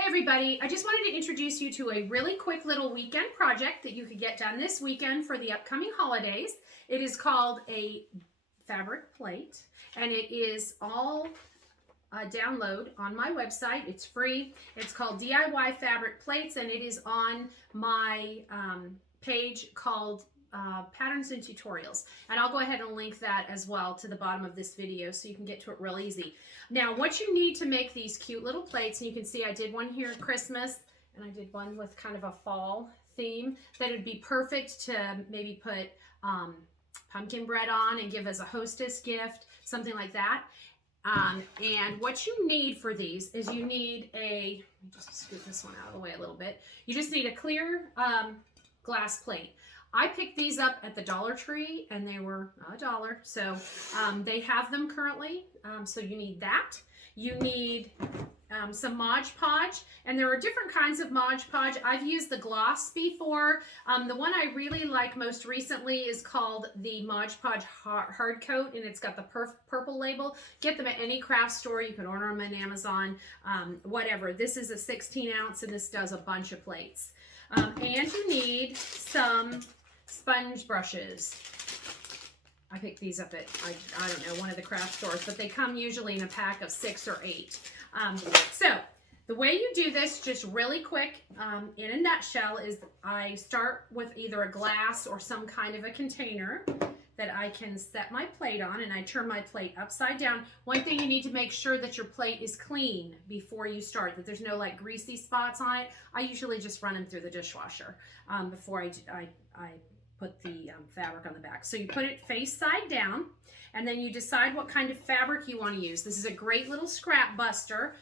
Hey everybody, I just wanted to introduce you to a really quick little weekend project that you could get done this weekend for the upcoming holidays. It is called a fabric plate, and it is all download on my website. It's free. It's called DIY Fabric Plates, and it is on my page called Patterns and Tutorials, and I'll go ahead and link that as well to the bottom of this video so you can get to it real easy. Now, what you need to make these cute little plates, and you can see I did one here at Christmas, and I did one with kind of a fall theme that would be perfect to maybe put pumpkin bread on and give as a hostess gift, something like that. And what you need for these is you need a, let me just scoot this one out of the way a little bit. You just need a clear glass plate. I picked these up at the Dollar Tree and they were $1. So they have them currently. So you need that. You need some Mod Podge, and there are different kinds of Mod Podge. I've used the gloss before. The one I really like most recently is called the Mod Podge Hard Coat, and it's got the purple label. Get them at any craft store. You can order them on Amazon, whatever. This is a 16 ounce, and this does a bunch of plates. And you need some sponge brushes. I picked these up at, I don't know, one of the craft stores, but they come usually in a pack of 6 or 8. So the way you do this, just really quick, in a nutshell, is I start with either a glass or some kind of a container that I can set my plate on, and I turn my plate upside down. One thing you need to make sure that your plate is clean before you start, that there's no like greasy spots on it. I usually just run them through the dishwasher before I put the fabric on the back. So you put it face side down, and then you decide what kind of fabric you want to use. This is a great little scrap buster.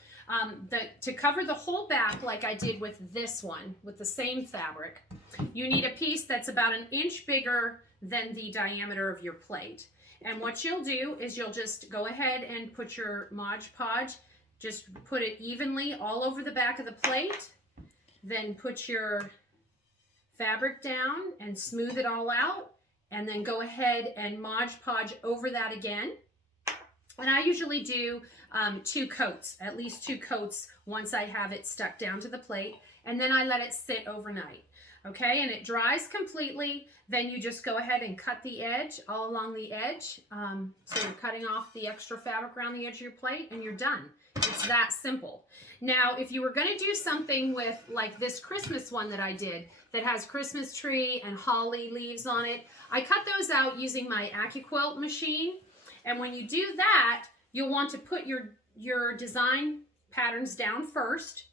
To cover the whole back like I did with this one, with the same fabric, you need a piece that's about 1 inch bigger than the diameter of your plate. And what you'll do is you'll just go ahead and put your Mod Podge, just put it evenly all over the back of the plate, then put your fabric down and smooth it all out, and then go ahead and Mod Podge over that again. And I usually do 2 coats, at least 2 coats once I have it stuck down to the plate, and then I let it sit overnight. Okay, and it dries completely. Then you just go ahead and cut the edge all along the edge. So you're cutting off the extra fabric around the edge of your plate, and you're done. It's that simple. Now, if you were going to do something with like this Christmas one that I did that has Christmas tree and holly leaves on it, I cut those out using my AccuQuilt machine. And when you do that, you'll want to put your design patterns down first,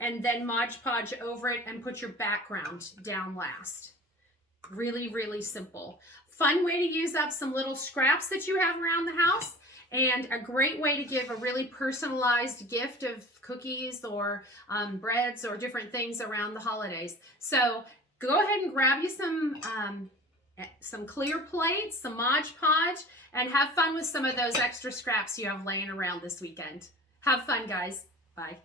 and then Mod Podge over it and put your background down last. Really, really simple. Fun way to use up some little scraps that you have around the house, and a great way to give a really personalized gift of cookies or breads or different things around the holidays. So go ahead and grab you some clear plates, some Mod Podge, and have fun with some of those extra scraps you have laying around this weekend. Have fun, guys. Bye.